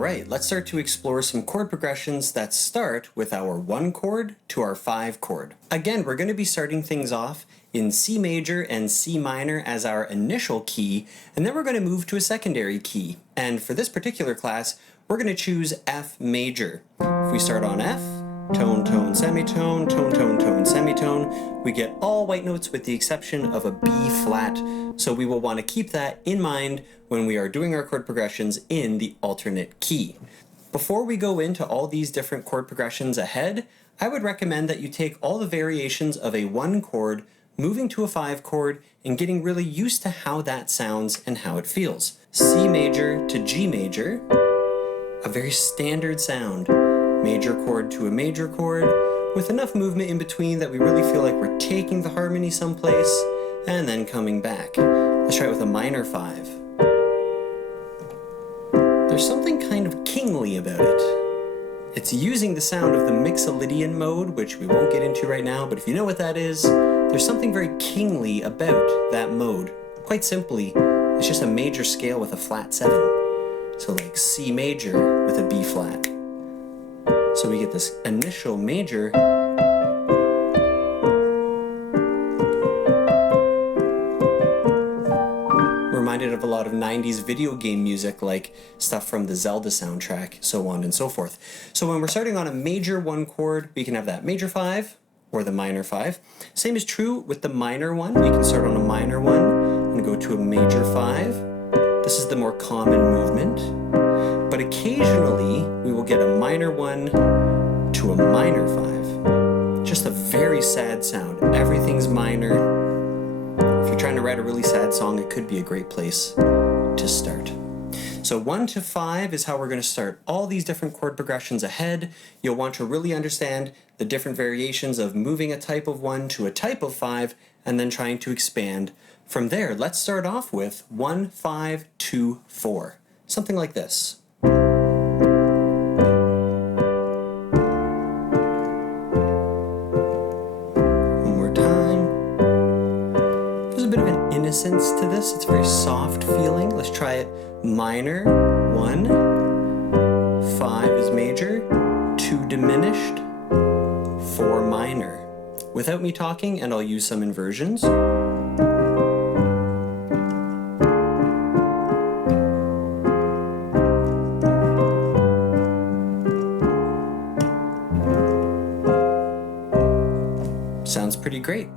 Alright, let's start to explore some chord progressions that start with our 1 chord to our 5 chord. Again, we're going to be starting things off in C major and C minor as our initial key, and then we're going to move to a secondary key. And for this particular class, we're going to choose F major. If we start on F, tone, tone, semitone, tone, tone, tone, semitone, we get all white notes with the exception of a B flat, so we will want to keep that in mind when we are doing our chord progressions in the alternate key. Before we go into all these different chord progressions ahead, I would recommend that you take all the variations of a 1 chord, moving to a 5 chord, and getting really used to how that sounds and how it feels. C major to G major, a very standard sound. Major chord to a major chord, with enough movement in between that we really feel like we're taking the harmony someplace, and then coming back. Let's try it with a minor 5. There's something kind of kingly about it. It's using the sound of the Mixolydian mode, which we won't get into right now, but if you know what that is, there's something very kingly about that mode. Quite simply, it's just a major scale with a flat 7. So like C major with a B flat. So we get this initial major, reminded of a lot of 90s video game music, like stuff from the Zelda soundtrack, so on and so forth. So when we're starting on a major 1 chord, we can have that major 5 or the minor 5. Same is true with the minor 1. We can start on a minor 1 and go to a major 5. This is the more common movement. But occasionally, we will get a minor 1 to a minor 5. Just a very sad sound. Everything's minor. If you're trying to write a really sad song, it could be a great place to start. So 1 to 5 is how we're going to start all these different chord progressions ahead. You'll want to really understand the different variations of moving a type of 1 to a type of 5, and then trying to expand from there. Let's start off with 1, 5, 2, 4. Something like this. Innocence to this. It's very soft feeling. Let's try it. Minor, 1, 5 is major, 2 diminished, 4 minor. Without me talking, and I'll use some inversions. Sounds pretty great.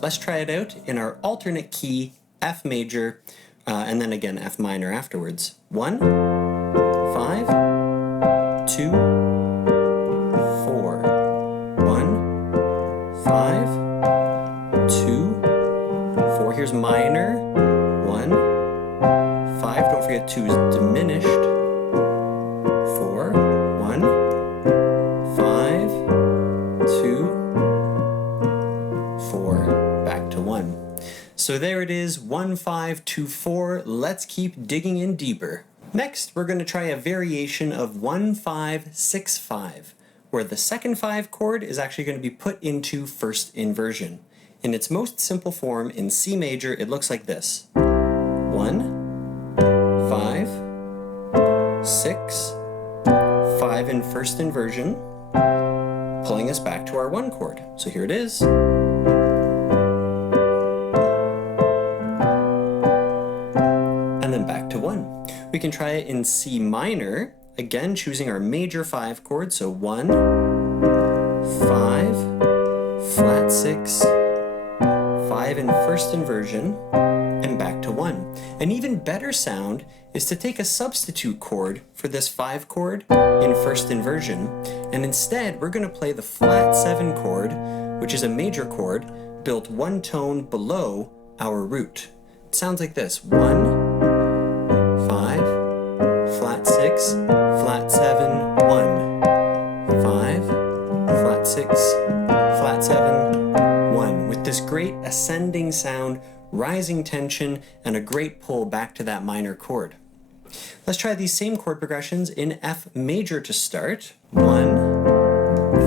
Let's try it out in our alternate key, F major, and then again F minor afterwards. 1, 5, 2, 4. 1, 5, 2, 4. Here's minor, 1, 5. Don't forget 2 is diminished. 4, 1, 5, 2, 4. Back to 1. So there it is, 1, 5, 2, 4. Let's keep digging in deeper. Next, we're going to try a variation of 1, 5, 6, 5, where the second 5 chord is actually going to be put into first inversion. In its most simple form, in C major, it looks like this. 1, 5, 6, 5 in first inversion, pulling us back to our 1 chord. So here it is. Back to 1. We can try it in C minor, again choosing our major 5 chord, so 1, 5, flat 6, 5 in first inversion, and back to 1. An even better sound is to take a substitute chord for this 5 chord in first inversion, and instead we're going to play the flat 7 chord, which is a major chord, built 1 tone below our root. It sounds like this. 1, 5, flat 6, flat 7, 1, 5, flat 6, flat 7, 1, with this great ascending sound, rising tension, and a great pull back to that minor chord. Let's try these same chord progressions in F major to start. 1,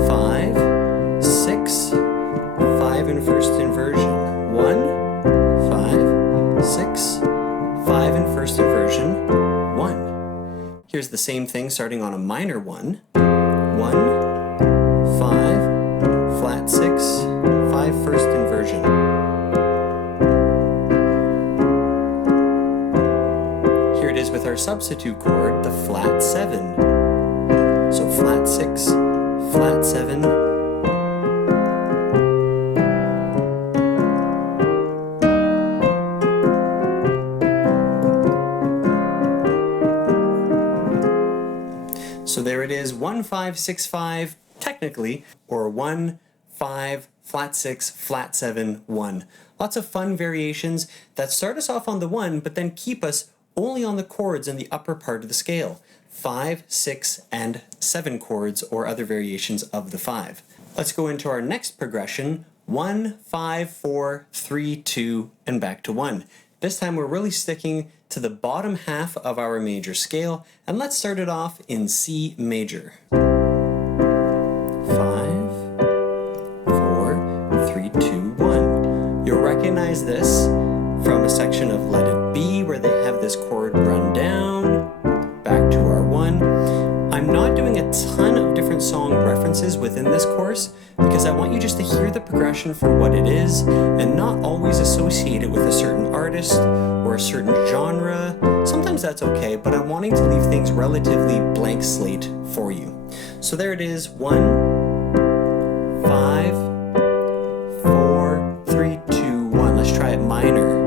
5, 6, 5 in first inversion. 1, 5, 6, 5 in first inversion, 1. Here's the the same thing starting on a minor 1. 1, 5, flat 6, 5 first inversion. Here it is with our substitute chord, the flat 7. So flat 6, flat 7. So there it is, 1, 5, 6, 5, technically, or 1, 5, flat 6, flat 7, 1. Lots of fun variations that start us off on the 1, but then keep us only on the chords in the upper part of the scale. 5, 6, and 7 chords, or other variations of the 5. Let's go into our next progression, 1, 5, 4, 3, 2, and back to 1. This time we're really sticking to the bottom half of our major scale, and let's start it off in C major. 5, 4, 3, 2, 1. You'll recognize this from a section of Let It Be where they have this chord run down, back to our 1. I'm not doing a ton of different song references within this course because I want you just to hear the progression for what it is and not always associate it with a certain artist or a certain genre. Sometimes that's okay, but I'm wanting to leave things relatively blank slate for you. So there it is, 1, 5, 4, 3, 2, 1. Let's try it minor.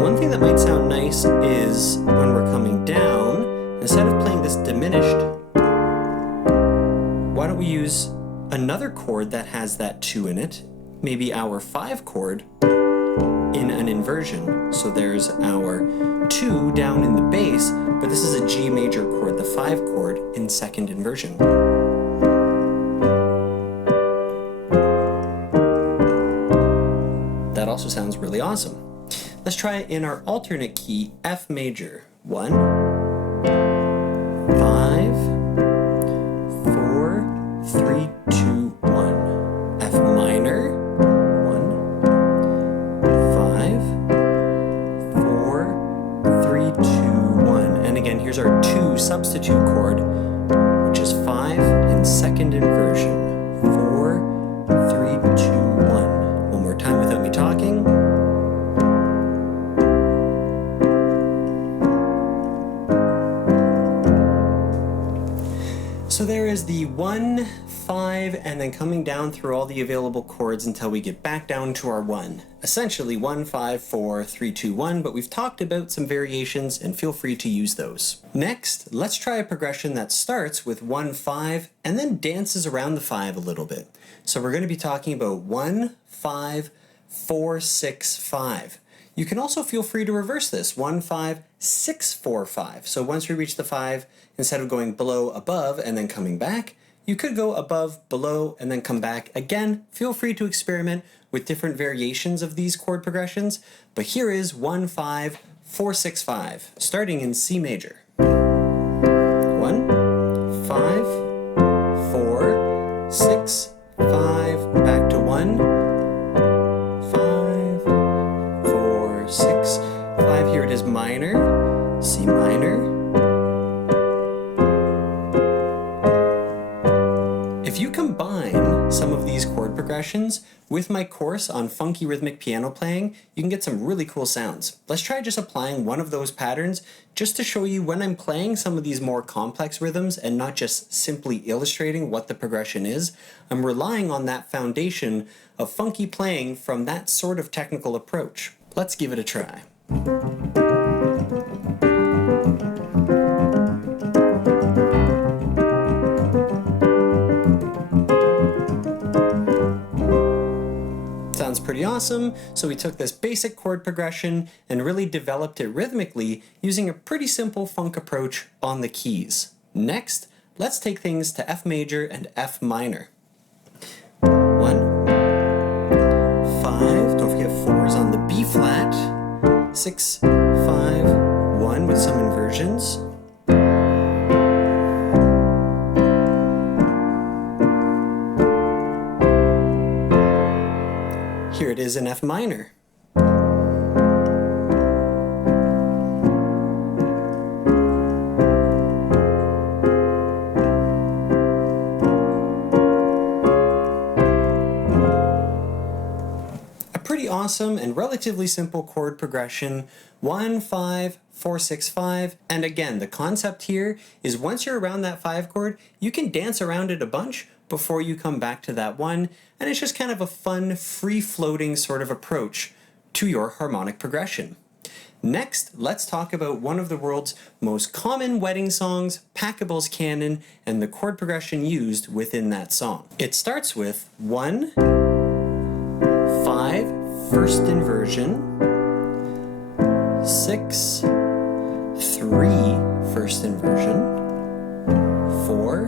One thing that might sound nice is when we're coming down, instead of playing this diminished, why don't we use another chord that has that 2 in it, maybe our 5 chord in an inversion. So there's our 2 down in the bass, but this is a G major chord, the 5 chord in second inversion. That also sounds really awesome. Let's try it in our alternate key, F major. 1, 5, 4, 3, 2, 1. F minor. 1, 5, 4, 3, 2, 1. And again, here's our 2 substitute chord, which is 5 in second inversion. 4, 3, 2, 1. One more time without me talking. So there is the 1, 5, and then coming down through all the available chords until we get back down to our 1. Essentially 1, 5, 4, 3, 2, 1, but we've talked about some variations and feel free to use those. Next, let's try a progression that starts with 1, 5, and then dances around the 5 a little bit. So we're going to be talking about 1, 5, 4, 6, 5. You can also feel free to reverse this, 1, 5, 6, 4, 5. So once we reach the 5, instead of going below, above, and then coming back, you could go above, below, and then come back. Again, feel free to experiment with different variations of these chord progressions, but here is 1, 5, 4, 6, 5, starting in C major. 1, 5, 4, 6, 5, back to 1, 5, 4, 6, 5. Here it is minor, C minor. If you combine some of these chord progressions with my course on funky rhythmic piano playing, you can get some really cool sounds. Let's try just applying one of those patterns just to show you when I'm playing some of these more complex rhythms and not just simply illustrating what the progression is. I'm relying on that foundation of funky playing from that sort of technical approach. Let's give it a try. Sounds pretty awesome, so we took this basic chord progression and really developed it rhythmically using a pretty simple funk approach on the keys. Next, let's take things to F major and F minor. 1, 5, don't forget 4 is on the B flat, 6, 5, 1 with some inversions. Here it is in F minor. awesome and relatively simple chord progression, 1, 5, 4, 6, 5. And again, the concept here is once you're around that 5 chord, you can dance around it a bunch before you come back to that 1, and it's just kind of a fun, free-floating sort of approach to your harmonic progression. Next, let's talk about one of the world's most common wedding songs, Pachelbel's Canon, and the chord progression used within that song. It starts with 1, 5, first inversion, 6, 3, first inversion, 4,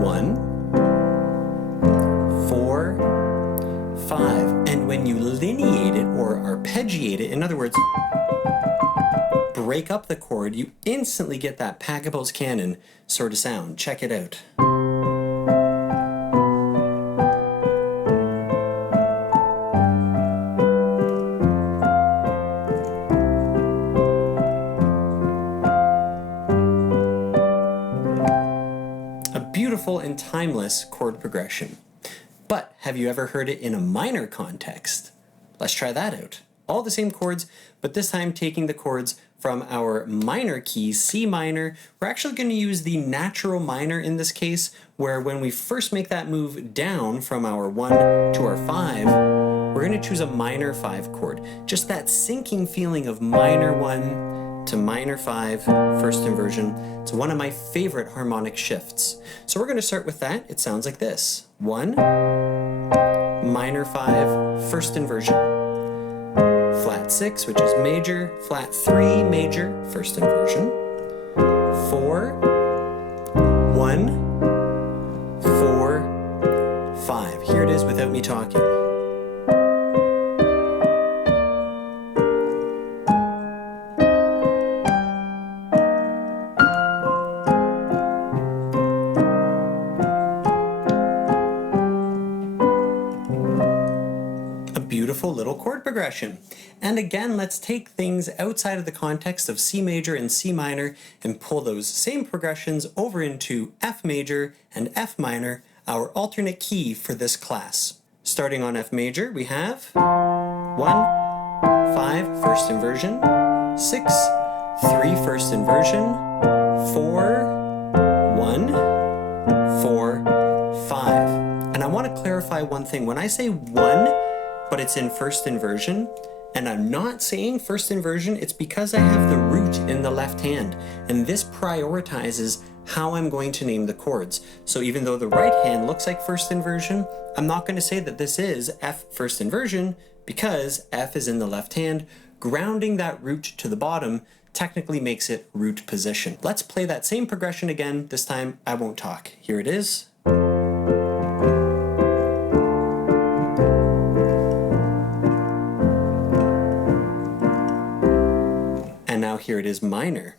1, 4, 5. And when you lineate it or arpeggiate it, in other words, break up the chord, you instantly get that Pachelbel's Canon sort of sound. Check it out. Beautiful and timeless chord progression. But have you ever heard it in a minor context? Let's try that out. All the same chords, but this time taking the chords from our minor key, C minor. We're actually going to use the natural minor in this case, where when we first make that move down from our 1 to our 5, we're going to choose a minor 5 chord. Just that sinking feeling of minor 1 to minor 5, first inversion. It's one of my favorite harmonic shifts. So we're going to start with that. It sounds like this. 1, minor 5, first inversion. Flat 6, which is major. Flat 3, major, first inversion. 4, 1, 4, 5. Here it is without me talking. Beautiful little chord progression. And again, let's take things outside of the context of C major and C minor and pull those same progressions over into F major and F minor, our alternate key for this class. Starting on F major, we have 1, 5, first inversion, 6, 3, first inversion, 4, 1, 4, 5. And I want to clarify one thing. When I say 1, but it's in first inversion, and I'm not saying first inversion, it's because I have the root in the left hand, and this prioritizes how I'm going to name the chords. So even though the right hand looks like first inversion, I'm not going to say that this is F first inversion, because F is in the left hand. Grounding that root to the bottom technically makes it root position. Let's play that same progression again. This time I won't talk. Here it is. And now here it is minor.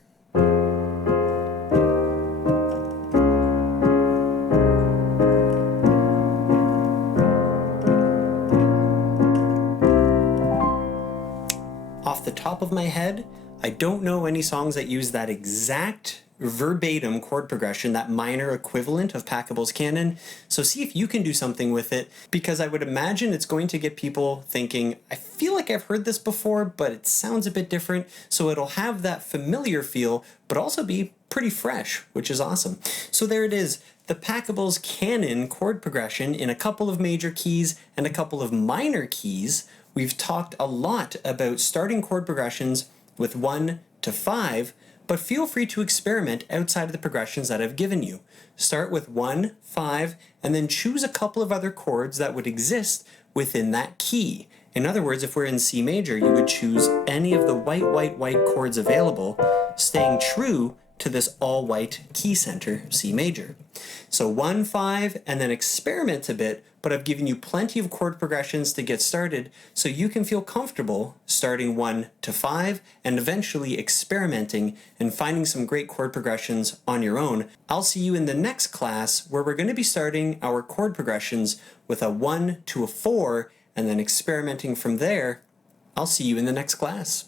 Off the top of my head, I don't know any songs that use that exact verbatim chord progression, that minor equivalent of Pachelbel's Canon. So see if you can do something with it, because I would imagine it's going to get people thinking, I feel like I've heard this before, but it sounds a bit different. So it'll have that familiar feel, but also be pretty fresh, which is awesome. So there it is, the Pachelbel's Canon chord progression in a couple of major keys and a couple of minor keys. We've talked a lot about starting chord progressions with 1 to 5, but feel free to experiment outside of the progressions that I've given you. Start with 1, 5, and then choose a couple of other chords that would exist within that key. In other words, if we're in C major, you would choose any of the white chords available, staying true to this all-white key center, C major. So 1, 5, and then experiment a bit, but I've given you plenty of chord progressions to get started so you can feel comfortable starting 1 to 5 and eventually experimenting and finding some great chord progressions on your own. I'll see you in the next class where we're going to be starting our chord progressions with a 1 to a 4 and then experimenting from there. I'll see you in the next class.